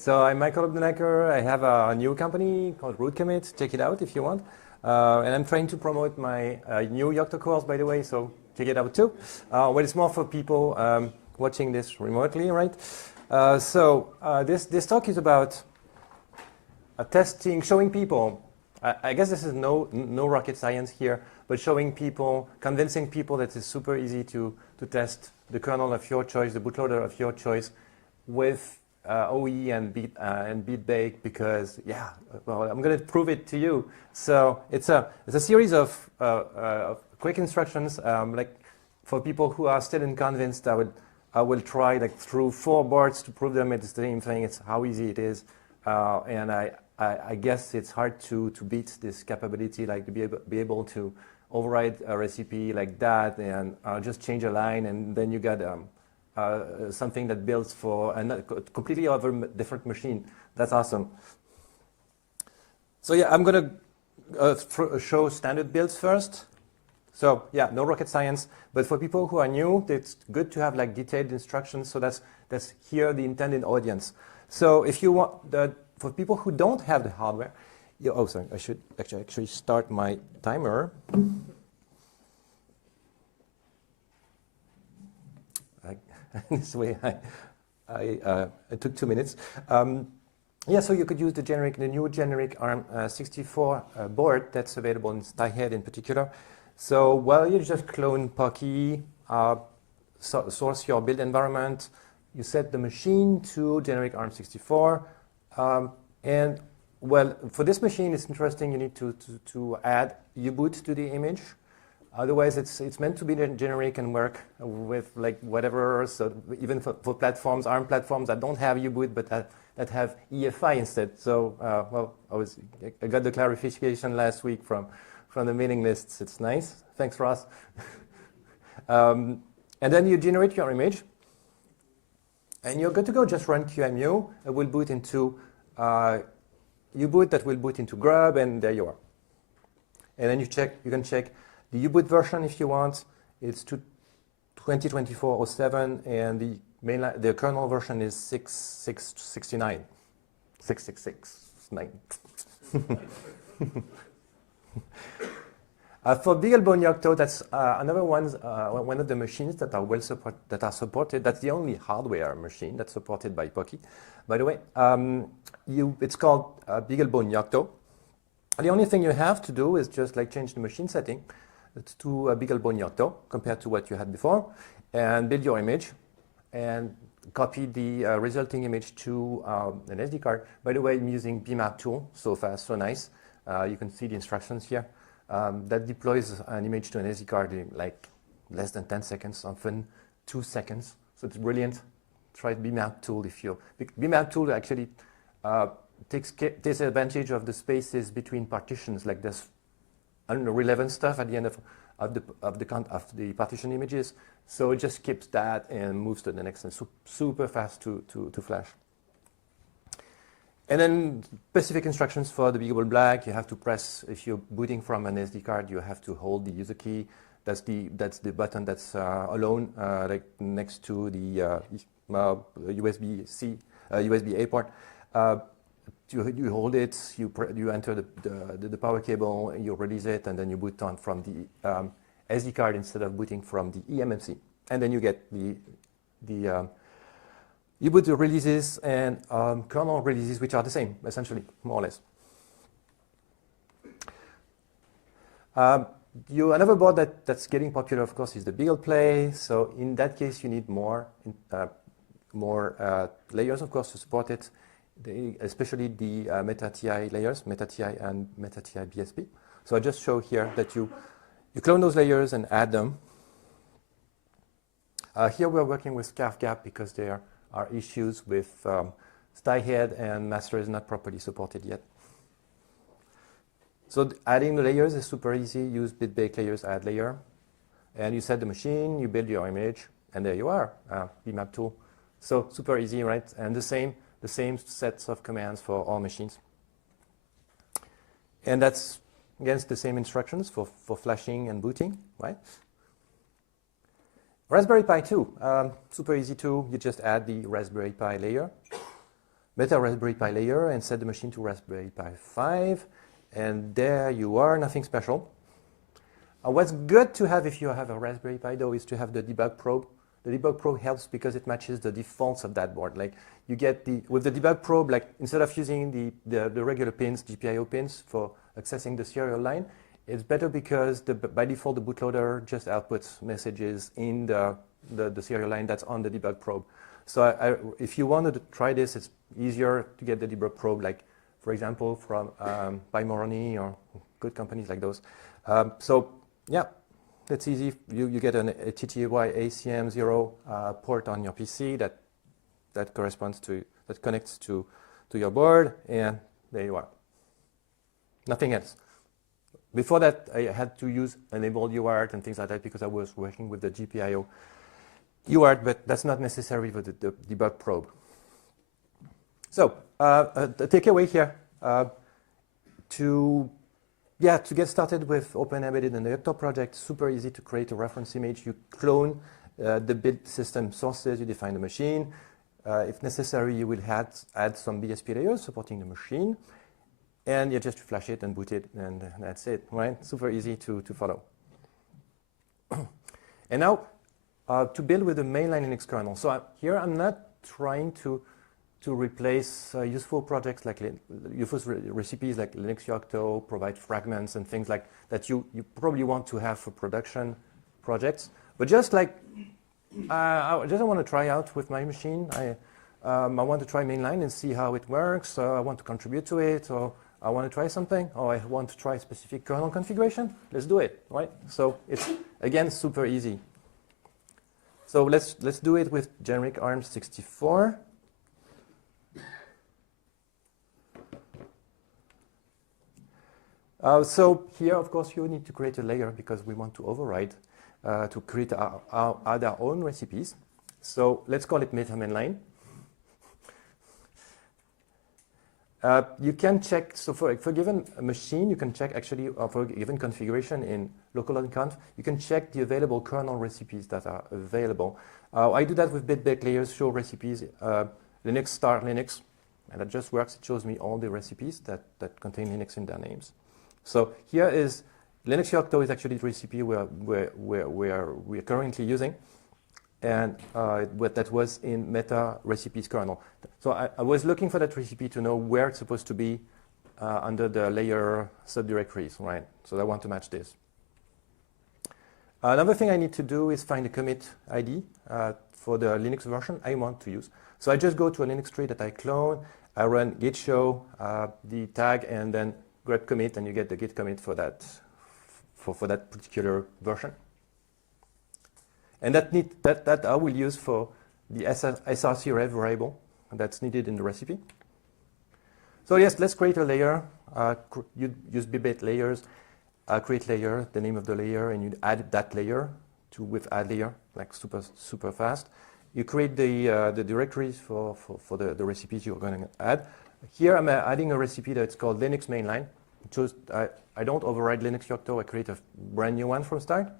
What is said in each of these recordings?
So I'm Michael Opdenacker. I have a new company called RootCommit. Check it out if you want. And I'm trying to promote my new Yocto course, by the way, so check it out too. Well, it's more for people watching this remotely, right? This talk is about testing, showing people. I guess this is no rocket science here, but showing people, convincing people that it's super easy to test the kernel of your choice, the bootloader of your choice, with OE and beat bake, because well, I'm going to prove it to you. So it's a series of quick instructions. Like for people who are still unconvinced, I will try like through 4 boards to prove them it's the same thing. It's how easy it is, and I guess it's hard to beat this capability, like to be able to override a recipe like that and just change a line, and then you got something that builds for a completely other different machine. That's awesome. So yeah, I'm going to show standard builds first. So yeah, no rocket science, but for people who are new, it's good to have like detailed instructions. So that's here the intended audience. So if you want for people who don't have the hardware, oh sorry, I should actually start my timer. This way, it took 2 minutes. Yeah, so you could use the new generic ARM64 board that's available in StyHead in particular. So, well, you just clone Pocky, source your build environment, you set the machine to generic ARM64, and well, for this machine, it's interesting. You need to add U-boot to the image. Otherwise, it's meant to be generic and work with like whatever. So even for platforms, ARM platforms that don't have U-boot but that have EFI instead. So well, I got the clarification last week from the mailing lists. It's nice. Thanks, Ross. And then you generate your image, and you're good to go. Just run QEMU. It will boot into U-boot that will boot into Grub, and there you are. And then you can check the U-boot version if you want. It's 2024-07, and the kernel version is 669. 666. For BeagleBone Yocto, that's another one of the machines that are supported. That's the only hardware machine that's supported by Pocky. By the way, it's called BeagleBone Yocto. The only thing you have to do is just like change the machine setting to BeagleBone Yocto compared to what you had before, and build your image and copy the resulting image to an SD card. By the way, I'm using BMap tool, so fast, so nice. You can see the instructions here. That deploys an image to an SD card in like less than 10 seconds, often 2 seconds. So it's brilliant. Try BMap tool if you. BMap tool actually takes advantage of the spaces between partitions. Like there's relevant stuff at the end of the partition images. So it just skips that and moves to the next one. So super fast to flash. And then specific instructions for the BeagleBone Black. You have to press, if you're booting from an SD card, you have to hold the user key. That's the button that's alone, like next to the USB-A port. You hold it, you enter the power cable, you release it, and then you boot on from the SD card instead of booting from the eMMC. And then you get you boot the releases and kernel releases, which are the same, essentially, more or less. Another board that's getting popular, of course, is the BeaglePlay. So in that case, you need more layers, of course, to support it, especially the MetaTI layers, MetaTI and MetaTI BSP. So I just show here that you clone those layers and add them. Here we're working with scarf gap because there are issues with StyHead, and master is not properly supported yet. So adding the layers is super easy. Use bit-bake layers, add layer, and you set the machine, you build your image, and there you are, BMap tool. So super easy, right? And the same sets of commands for all machines. And that's against the same instructions for flashing and booting, right? Raspberry Pi 2, super easy too. You just add the Raspberry Pi layer. Meta Raspberry Pi layer and set the machine to Raspberry Pi 5. And there you are, nothing special. What's good to have if you have a Raspberry Pi though is to have the debug probe. The debug probe helps because it matches the defaults of that board. Like you get with the debug probe, like instead of using the regular pins, GPIO pins for accessing the serial line, it's better because by default the bootloader just outputs messages in the serial line that's on the debug probe. So if you wanted to try this, it's easier to get the debug probe, like for example from Pimoroni or good companies like those. So yeah, that's easy. You get a TTY ACM0 port on your PC that connects to your board, and there you are. Nothing else. Before that, I had to use enable UART and things like that because I was working with the GPIO UART, but that's not necessary for the debug probe. So the takeaway here, to get started with OpenEmbedded and the Yocto project, super easy to create a reference image. You clone the build system sources, you define the machine. If necessary, you will add some BSP layers supporting the machine. And you just flash it and boot it, and that's it, right? Super easy to follow. And now, to build with the mainline Linux kernel. So here I'm not trying to replace useful projects like useful recipes like Linux Yocto, provide fragments and things like that you probably want to have for production projects. But just like, I just want to try out with my machine. I want to try mainline and see how it works. I want to contribute to it, or I want to try something, or I want to try a specific kernel configuration. Let's do it, right? So it's, again, super easy. So let's do it with generic ARM64. So here, of course, you need to create a layer because we want to override to create our own recipes. So let's call it meta mainline. You can check, so for a given machine, you can check actually, for a given configuration in local unconf, you can check the available kernel recipes that are available. I do that with bit-baked layers, show recipes, Linux start Linux, and that just works. It shows me all the recipes that contain Linux in their names. So here is, Linux Yocto is actually the recipe we're currently using. And that was in meta recipes kernel. So I was looking for that recipe to know where it's supposed to be under the layer subdirectories, right? So I want to match this. Another thing I need to do is find a commit ID for the Linux version I want to use. So I just go to a Linux tree that I clone, I run git show, the tag, and then grep commit, and you get the git commit for that particular version. And that I will use for the srcref variable that's needed in the recipe. So yes, let's create a layer. You use bbit layers, create layer, the name of the layer, and you add that layer with add layer, like super fast. You create the directories for the recipes you're going to add. Here I'm adding a recipe that's called Linux mainline. Just I don't override Linux Yocto. I create a brand new one from start.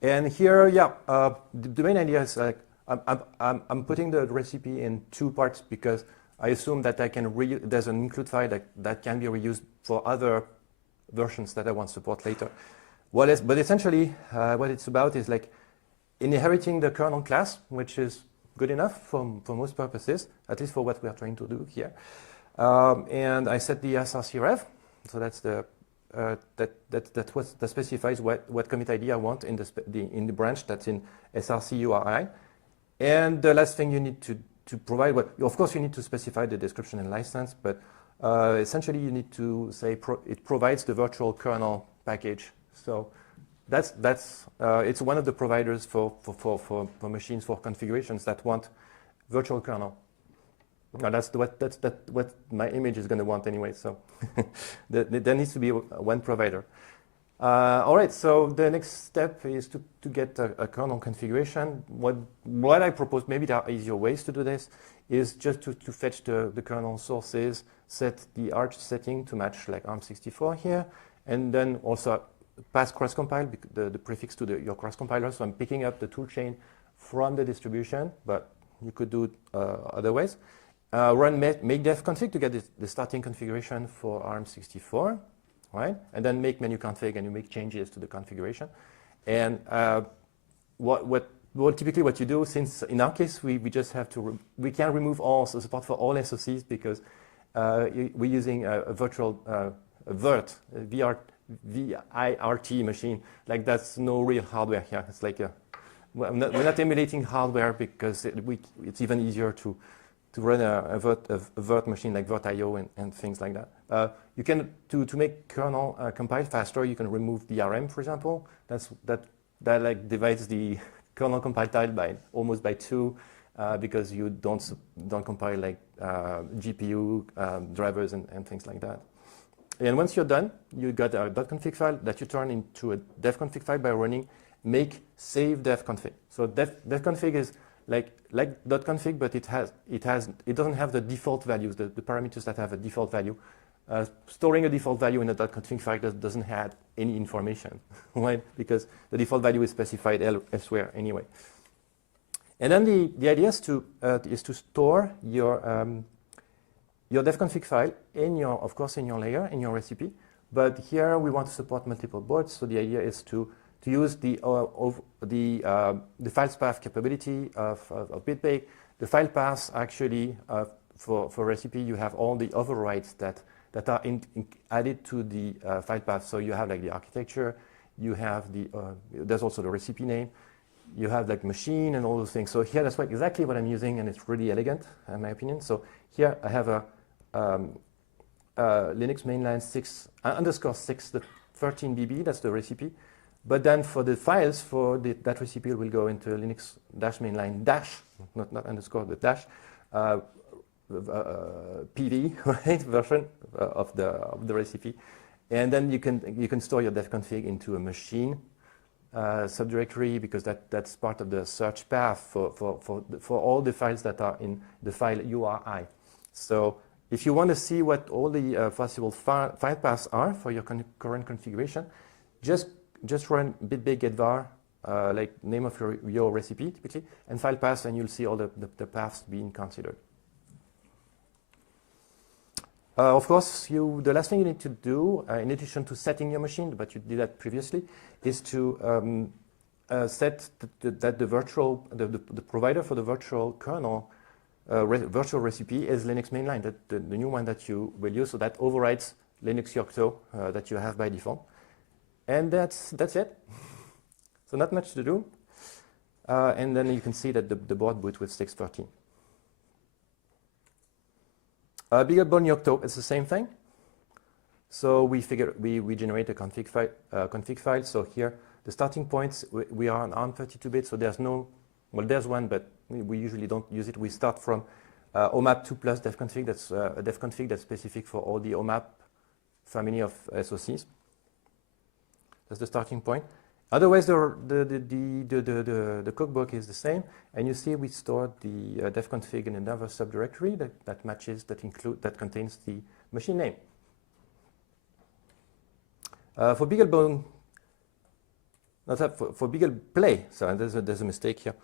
And here, yeah, the main idea is like I'm putting the recipe in two parts because I assume that I can there's an include file that can be reused for other versions that I want to support later. But essentially, what it's about is like inheriting the kernel class, which is good enough for most purposes, at least for what we are trying to do here. And I set the srcref, so that's the that specifies what commit ID I want in the branch that's in src_uri. And the last thing you need to provide, of course you need to specify the description and license, but essentially you need to say it provides the virtual kernel package. So it's one of the providers for machines for configurations that want virtual kernel. Now that's what my image is going to want anyway. So there needs to be one provider. All right. So the next step is to get a kernel configuration. What I propose, maybe there are easier ways to do this, is just to fetch the kernel sources, set the arch setting to match like ARM64 here, and then also pass cross-compile the prefix to your cross-compiler. So I'm picking up the toolchain from the distribution, but you could do other ways. Run make dev config to get the starting configuration for ARM64, right? And then make menu config, and you make changes to the configuration. And typically what you do, since in our case we just have to we can remove all support for all SoCs because we're using a virtual VIRT machine. Like, that's no real hardware here. It's like we're not emulating hardware because it's even easier to run a VIRT machine like VIRT.io and things like that. You can to make kernel compile faster. You can remove DRM, for example. That like divides the kernel compile time almost by 2 because you don't compile like GPU drivers and things like that. And once you're done, you got a .config file that you turn into a dev.config file by running make save dev.config. So dev.config is like .config, but it doesn't have the default values, the parameters that have a default value. Storing a default value in a .config file doesn't have any information, right? Because the default value is specified elsewhere anyway. And then the idea is to store your dev.config file of course in your layer, in your recipe. But here we want to support multiple boards, so the idea is to use the files path capability of BitBake. The file paths actually for recipe, you have all the overrides that are added to the file path. So you have like the architecture, you have there's also the recipe name, you have like machine and all those things. So here that's exactly what I'm using, and it's really elegant in my opinion. So here I have a Linux mainline 6_6, the 13BB, that's the recipe. But then for the files for that recipe will go into Linux -mainline not underscore, but dash PV, right, version of the recipe. And then you can store your dev.config into a machine subdirectory, because that's part of the search path for all the files that are in the file URI. So if you want to see what all the possible file paths are for your current configuration, just run bitbake getvar, like name of your recipe typically, and file paths, and you'll see all the paths being considered. Of course, the last thing you need to do, in addition to setting your machine, but you did that previously, is to set that the provider for the virtual kernel virtual recipe is Linux mainline, the new one that you will use. So that overrides Linux Yocto that you have by default. And that's it. So not much to do. And then you can see that the board boot with 613. BeagleBone Yocto, it's the same thing. So we generate a config file. So here, the starting points, we are on ARM 32-bit, so there's there's one, but we usually don't use it. We start from OMAP 2 plus dev.config. That's a dev.config that's specific for all the OMAP family of SoCs. That's the starting point. Otherwise, the cookbook is the same, and you see we stored the dev.config in another subdirectory that contains the machine name. For BeagleBone, for BeaglePlay, so there's a mistake here.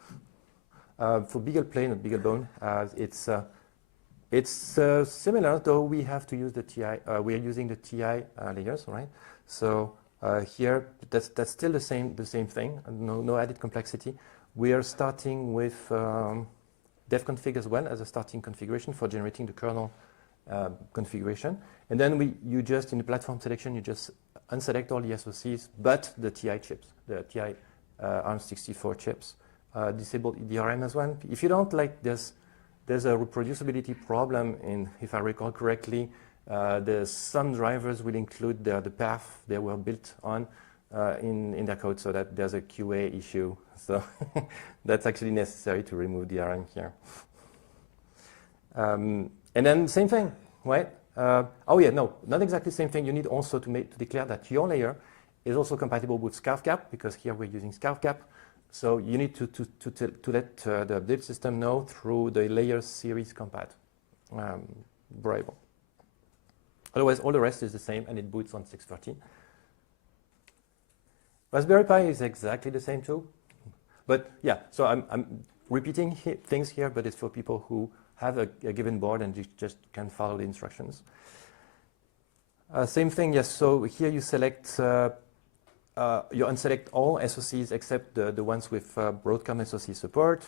For BeaglePlay, not BeagleBone, it's similar, though we have to use the TI. We are using the TI layers, right? So here, that's still the same thing. No added complexity. We are starting with dev.config as well as a starting configuration for generating the kernel configuration, and then you just in the platform selection you just unselect all the SoCs but the TI chips, the TI ARM64 chips. Disable DRM as well. If you don't like this, there's a reproducibility problem in, if I recall correctly, some drivers will include the path they were built on in their code, so that there's a QA issue. So that's actually necessary to remove DRM here. And then same thing, right? Oh yeah, no, not exactly the same thing. You need also to declare that your layer is also compatible with ScarfCap, because here we're using ScarfCap. So you need to let the build system know through the layer series compat variable. Otherwise, all the rest is the same, and it boots on 613. Raspberry Pi is exactly the same too. But yeah, so repeating things here, but it's for people who have a given board and you just can follow the instructions. Same thing, yes. So here you select, you unselect all SoCs except the ones with Broadcom SoC support.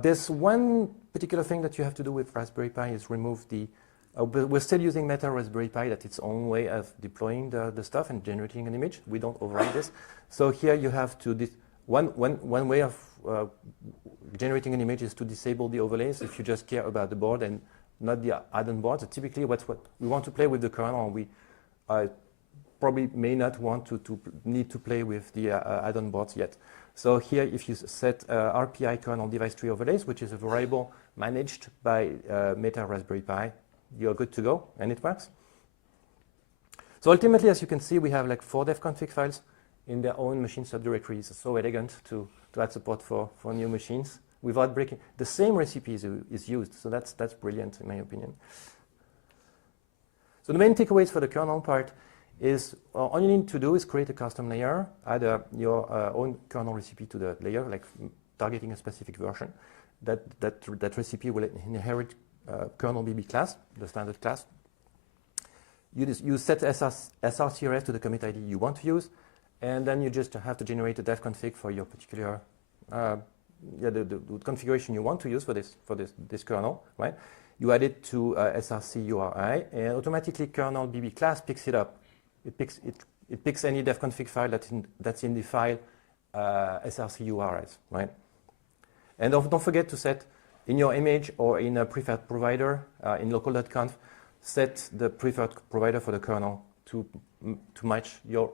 There's one particular thing that you have to do with Raspberry Pi is remove the, we're still using Meta Raspberry Pi, that's its own way of deploying the stuff and generating an image. We don't override this. So here you have to, one way of generating an image is to disable the overlays if you just care about the board and not the add-on boards. So typically what we want to play with the kernel, we probably may not want to need to play with the add-on boards yet. So here, if you set RPI kernel device tree overlays, which is a variable managed by Meta Raspberry Pi, you're good to go, and it works. So ultimately, as you can see, we have like 4 dev config files in their own machine subdirectories. It's so elegant to add support for new machines without breaking. The same recipe is used, so that's brilliant in my opinion. So the main takeaways for the kernel part is all you need to do is create a custom layer, add your own kernel recipe to the layer, like targeting a specific version. That recipe will inherit kernel BB class, the standard class. You set srcrs to the commit ID you want to use, and then you just have to generate a dev config for your particular the configuration you want to use for this kernel, right? You add it to src URI, and automatically kernel BB class picks it up. It picks any dev config file that's in the file src URIs, right? And don't forget to set in your image or in a preferred provider in local.conf, set the preferred provider for the kernel to match your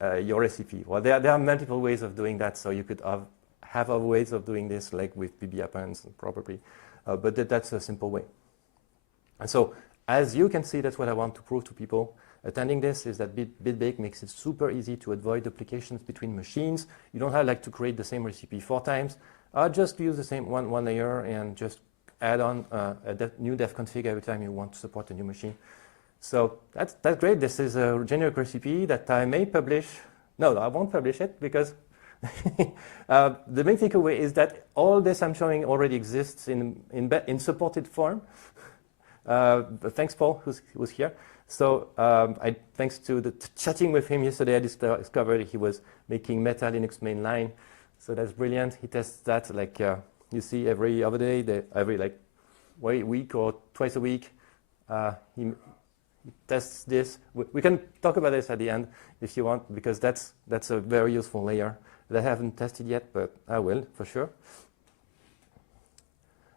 recipe. Well, there are multiple ways of doing that, so you could have other ways of doing this, like with BB appends probably, but that's a simple way. And so, as you can see, that's what I want to prove to people attending this, is that BitBake makes it super easy to avoid duplications between machines. You don't have like to create the same recipe 4 times. Just use the same one layer and just add on a new dev config every time you want to support a new machine. So that's great. This is a generic recipe that I may publish. No, I won't publish it because the main takeaway is that all this I'm showing already exists in supported form. Thanks, Paul, who's here. So thanks to the chatting with him yesterday, I discovered he was making Meta Linux mainline. So that's brilliant. He tests that like you see every other day, every like week or twice a week. He tests this. We can talk about this at the end if you want, because that's a very useful layer that I haven't tested yet, but I will for sure.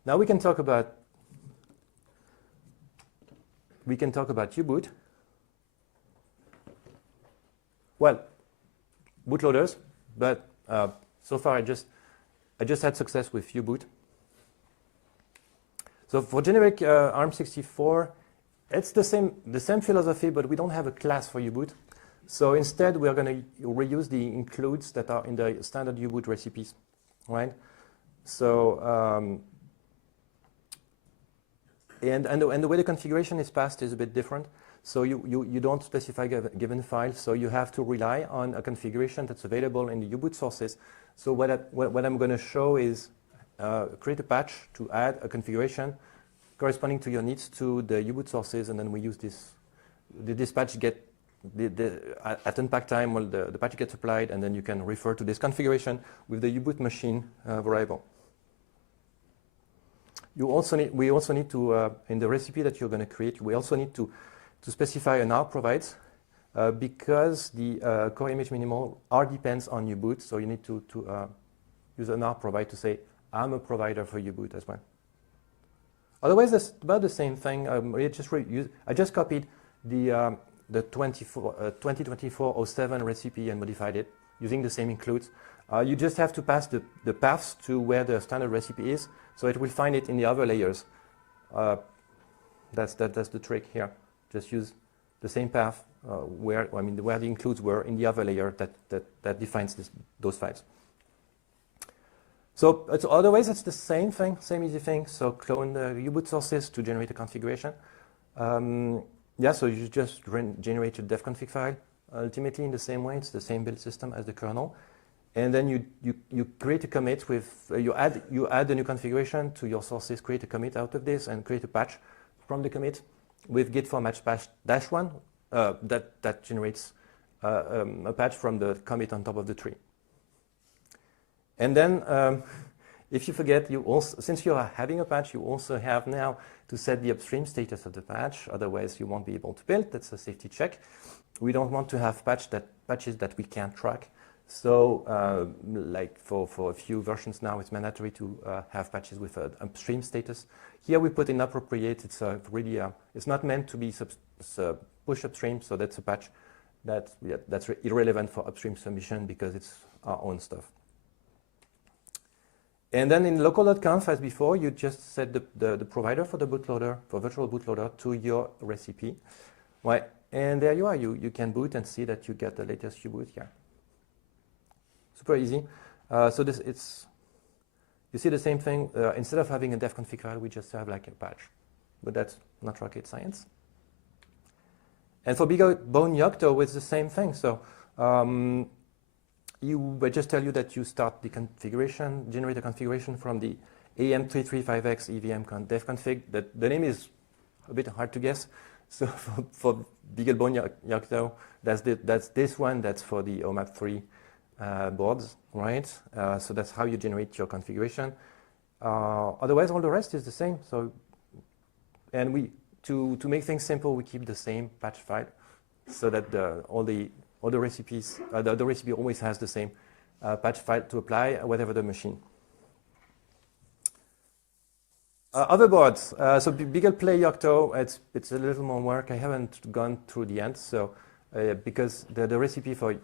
Now we can talk about U-boot. Well, bootloaders, but so far I just had success with U-boot. So for generic ARM64, it's the same philosophy, but we don't have a class for U-boot. So instead, we are going to reuse the includes that are in the standard U-boot recipes, right? So and the way the configuration is passed is a bit different. So you don't specify a given file, so you have to rely on a configuration that's available in the U-boot sources. So what I'm going to show is create a patch to add a configuration corresponding to your needs to the U-boot sources, and then we use this. This patch get at unpack time, well, the patch gets applied, and then you can refer to this configuration with the U-boot machine variable. We also need to, in the recipe that you're going to create, we also need to specify an R provides, because the core image minimal R depends on U-boot, so you need to use an R provide to say, I'm a provider for U-boot as well. Otherwise, that's about the same thing. I just copied the 2024-07 recipe and modified it using the same includes. You just have to pass the paths to where the standard recipe is, so it will find it in the other layers. That's the trick here. Just use the same path where the includes were in the other layer that defines those files. So otherwise, it's the same thing, same easy thing. So clone the U-boot sources to generate a configuration. So you just generate a dev config file. Ultimately, in the same way, it's the same build system as the kernel. and then you create a commit with, you add a new configuration to your sources, create a commit out of this, and create a patch from the commit with git for match patch -1 that generates a patch from the commit on top of the tree. And then if you forget, you also, since you are having a patch, you also have now to set the upstream status of the patch. Otherwise, you won't be able to build. That's a safety check. We don't want to have patches that we can't track. So like for a few versions now, it's mandatory to have patches with an upstream status. Here we put inappropriate. It's really it's not meant to be push upstream. So that's a patch that's irrelevant for upstream submission because it's our own stuff. And then in local.conf, as before, you just set the provider for the bootloader, for virtual bootloader, to your recipe. Right. And there you are. You can boot and see that you get the latest U-boot here. Super easy. So you see the same thing. Instead of having a dev config file, we just have like a patch. But that's not rocket science. And for BeagleBone Yocto, it's the same thing. So I just tell you that you start the configuration, generate a configuration from the AM335X EVM dev config. The name is a bit hard to guess. So for BeagleBone Yocto, that's this one. That's for the OMAP3 boards, right? So that's how you generate your configuration. Otherwise, all the rest is the same. So, and to make things simple, we keep the same patch file, so that all the recipes, the recipe always has the same patch file to apply whatever the machine. Other boards. So BeaglePlay Yocto, it's a little more work. I haven't gone through the end, so because the recipe for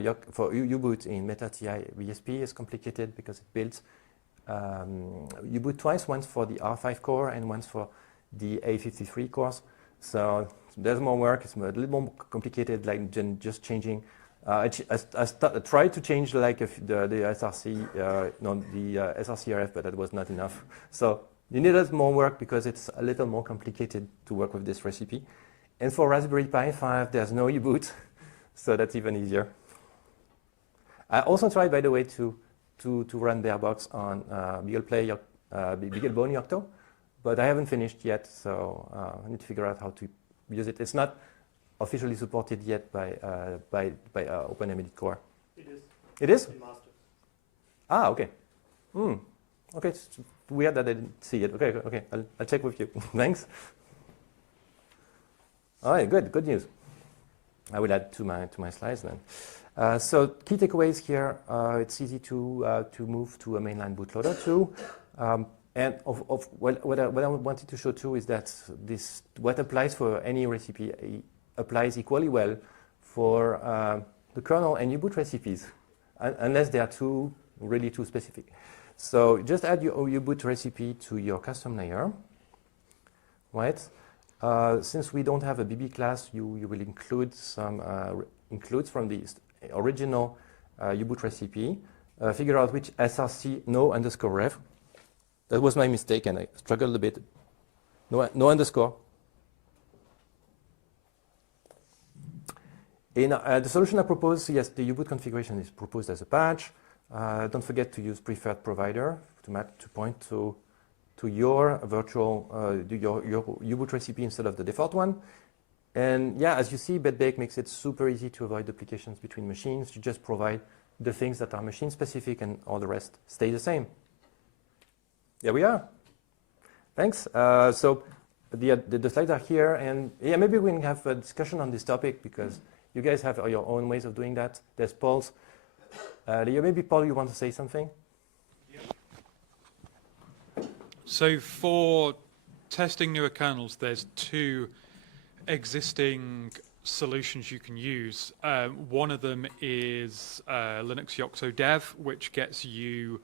U-boot in MetaTI BSP is complicated because it builds U-boot twice, once for the R5 core and once for the A53 cores. So there's more work. It's a little more complicated, like just changing. I tried to change like the SRC, the SRCRF, but that was not enough. So you needed more work because it's a little more complicated to work with this recipe. And for Raspberry Pi 5, there's no U-boot, so that's even easier. I also tried, by the way, to run Barebox on BeagleBone Yocto, but I haven't finished yet, so I need to figure out how to use it. It's not officially supported yet by OpenEmbedded Core. It is. It is? In master. Ah, okay. Okay, it's weird that I didn't see it. Okay, I'll check with you. Thanks. All right, good news. I will add to my slides then. So key takeaways here. It's easy to move to a mainline bootloader too. And what I wanted to show too is that what applies for any recipe applies equally well for the kernel and U-boot recipes, unless they are really too specific. So just add your U-boot recipe to your custom layer, right? Since we don't have a BB class, you will include some includes from the original U-boot recipe. Figure out which SRC no_rev. That was my mistake, and I struggled a bit. No underscore. In the solution I propose, yes, the U-boot configuration is proposed as a patch. Don't forget to use preferred provider to point to your virtual your U-boot recipe instead of the default one. And yeah, as you see, BedBake makes it super easy to avoid duplications between machines. You just provide the things that are machine specific, and all the rest stay the same. There we are. Thanks. So the slides are here, and yeah, maybe we can have a discussion on this topic because you guys have your own ways of doing that. There's Paul's. Maybe Paul, you want to say something? Yeah. So for testing newer kernels, there's two existing solutions you can use. One of them is Linux Yocto Dev, which gets you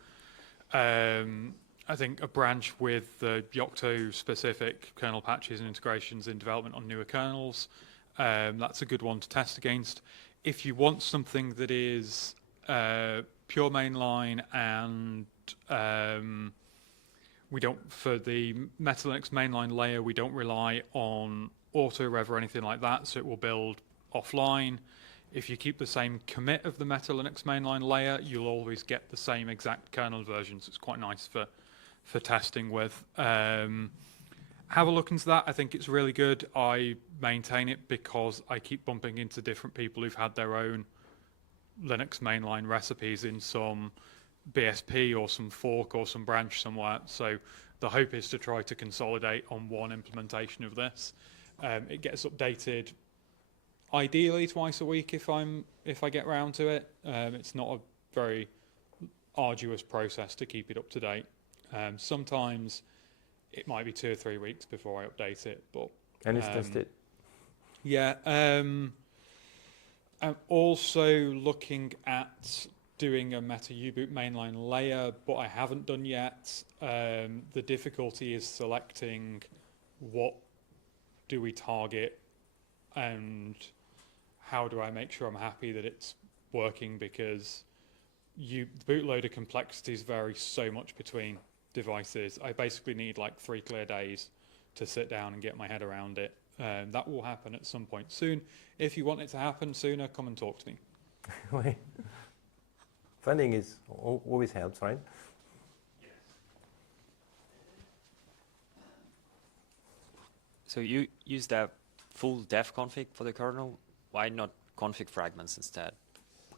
I think a branch with the Yocto-specific kernel patches and integrations in development on newer kernels. That's a good one to test against. If you want something that is pure mainline and we don't, for the MetaLinux mainline layer, we don't rely on auto-rev or anything like that, so it will build offline. if you keep the same commit of the Meta Linux mainline layer, you'll always get the same exact kernel version. So it's quite nice for testing with. Have a look into that. I think it's really good. I maintain it because I keep bumping into different people who've had their own Linux mainline recipes in some BSP or some fork or some branch somewhere. So the hope is to try to consolidate on one implementation of this. It gets updated ideally twice a week if I get round to it. It's not a very arduous process to keep it up to date. Sometimes it might be 2 or 3 weeks before I update it, but And it's tested. yeah. I'm also looking at doing a Meta U-boot mainline layer, but I haven't done yet. The difficulty is selecting what do we target and how do I make sure I'm happy that it's working, because the bootloader complexities vary so much between devices. I basically need like 3 clear days to sit down and get my head around it. That will happen at some point soon. If you want it to happen sooner, come and talk to me. Funding is always helps, right? Yes. So you use the full dev config for the kernel. Why not config fragments instead?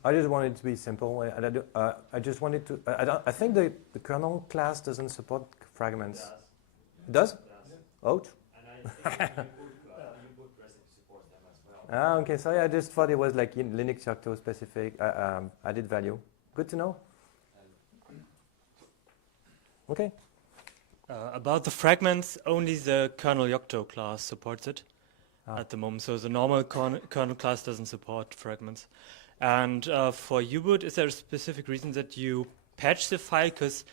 I just want it to be simple. I just wanted to. I think the kernel class doesn't support fragments. It does? It does? Ouch. And I think U-boot recipe supports them as well. Ah, okay. Sorry, I just thought it was like in Linux Yocto specific added value. Good to know. Okay. About the fragments, only the kernel Yocto class supports it at the moment. So the normal kernel class doesn't support fragments. And for U-boot, is there a specific reason that you patch the file? Because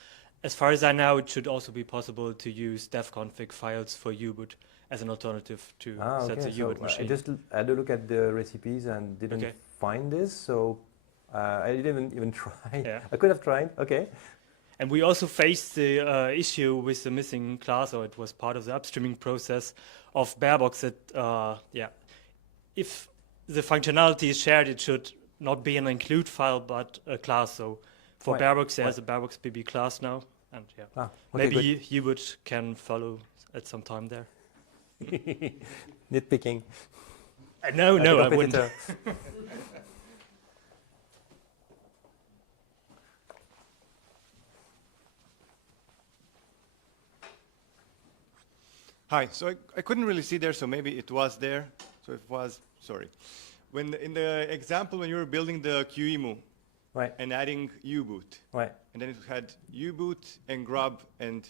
as far as I know, it should also be possible to use dev config files for U-boot as an alternative to set the U-boot machine. I just had a look at the recipes and didn't find this, so I didn't even try. Yeah. I could have tried. Okay. And we also faced the issue with the missing class, or it was part of the upstreaming process of Barebox that, if the functionality is shared, it should not be an include file, but a class. So for Barebox, there's a Barebox BB class now. And maybe U-boot can follow at some time there. Nitpicking. No, I wouldn't. Hi, so I couldn't really see there, so maybe it was there. So if it was, sorry. In the example, when you were building the QEMU and adding U-boot, and then it had U-boot and grub and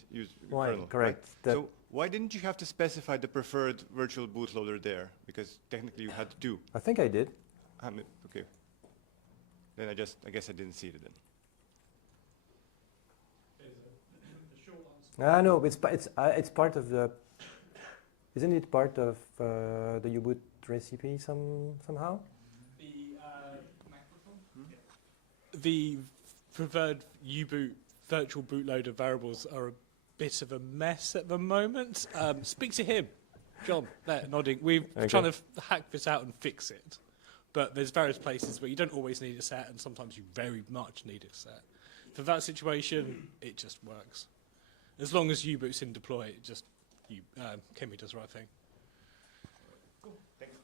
kernel. Correct. Right? So why didn't you have to specify the preferred virtual bootloader there? Because technically you had to do. I think I did. Okay. Then I guess I didn't see it then. No, it's part of the. Isn't it part of the U-boot recipe somehow? The preferred U-boot virtual bootloader variables are a bit of a mess at the moment. Speak to him, John, there, nodding. We're trying to hack this out and fix it. But there's various places where you don't always need a set, and sometimes you very much need a set. For that situation, it just works. As long as U-boot's in deploy, it just Kemi does the right thing. Cool. Thanks.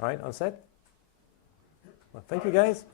All right, all set? Well, thank you, guys.